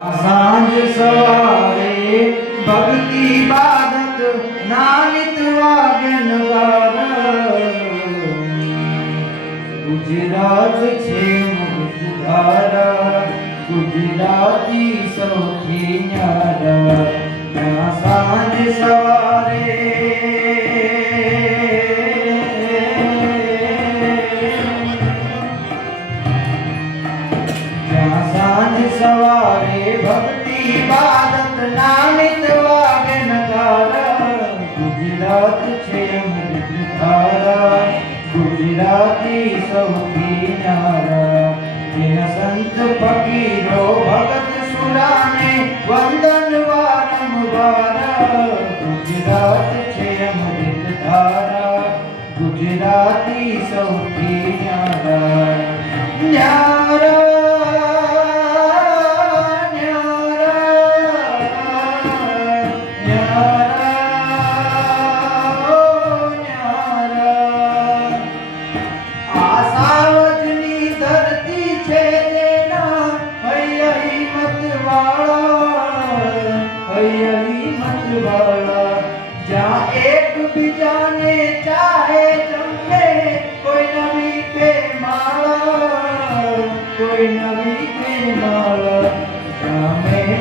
सांझ सवारे भक्ति बाधत नानित वागन गार गुजरात छे मुक्तधारा गुजराती सौखी न्यारा ना सांझ सवारे सांझ सवारे भक्ति बाधत नामित वागन गारा गुजरात छे अमृतधारा गुजराती सौखी न्यारा जिन संत फकीरो भगत सुराने वंदन वारंवार गुजरात छे अमृतधारा गुजराती सौखी न्यारा न्यारा जहाँ एक बिजाने चाहे जमे कोई नवी पे माला कोई नवी पे माला जहाँ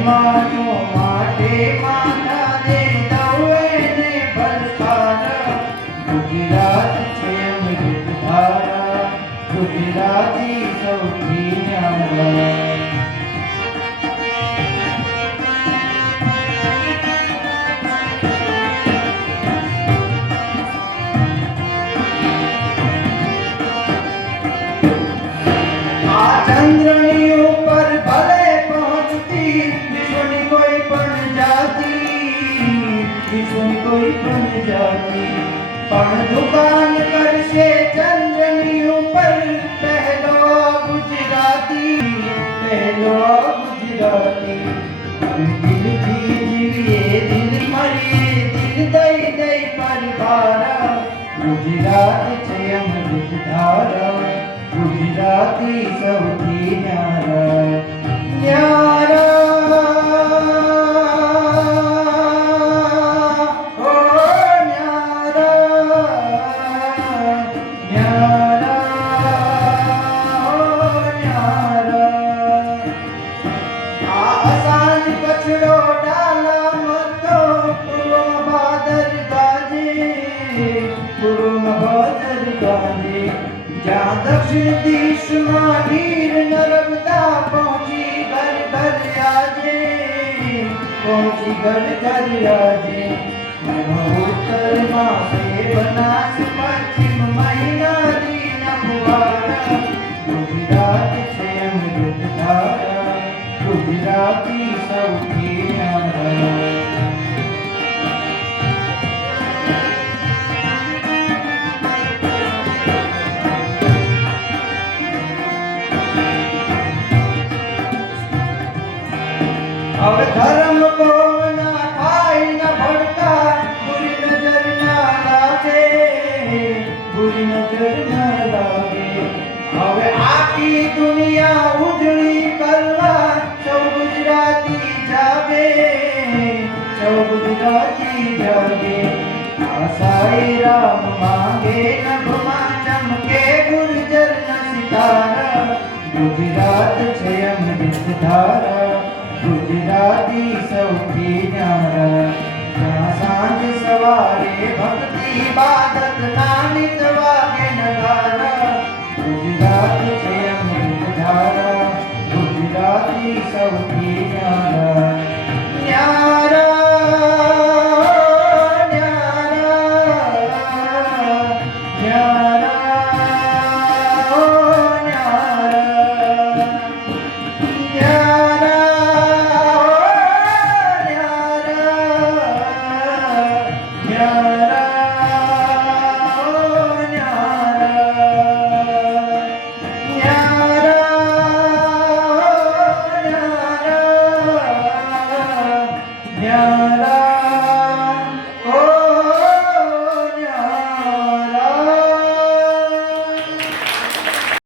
मानो माटे माता दे दवे ने बलकार गुजरात छे अमृतधारा गुजराती सौखी न्यारा चंद्रनी ऊपर भले पहुंचती विष्णु कोई पण जाती विष्णु कोई पण जाती पण दुकान करशे चंद्रनी ऊपर पहलो गुजराती दिल थी जीविए दिल मरिए दिल दई दई परिवार गुजरात छे अमृतधारा गुजराती सौखी न्यारा न्यारा ओ न्यारा न्यारा ओ न्यारा आसान कचड़ो डाला मतो पुरो बादर गाजे जहाँ दक्षिण दिश में नीर नर्मदा पहुँची घर घर आजे उत्तर माँ से बनास पश्चिम महीना दीन फुवारा गुजरात छे अमृतधारा गुजराती सौखी न्यारा अब धर्म को ना खाई न भड़का बुरी नजर ना लागे बुरी नजर ना लागे अब आखी दुनिया उजड़ी करवा सौ गुजराती जागे आसाई राम मांगे नभमा चमके गुर्जर न सितारा गुजरात छे अमृतधारा गुजराती सौखी न्यारा जहाँ सांझ सवारे भक्ति बाधत नामित वागे नगारा गुजरात छे अमृतधारा गुजराती सौखी न्यारा।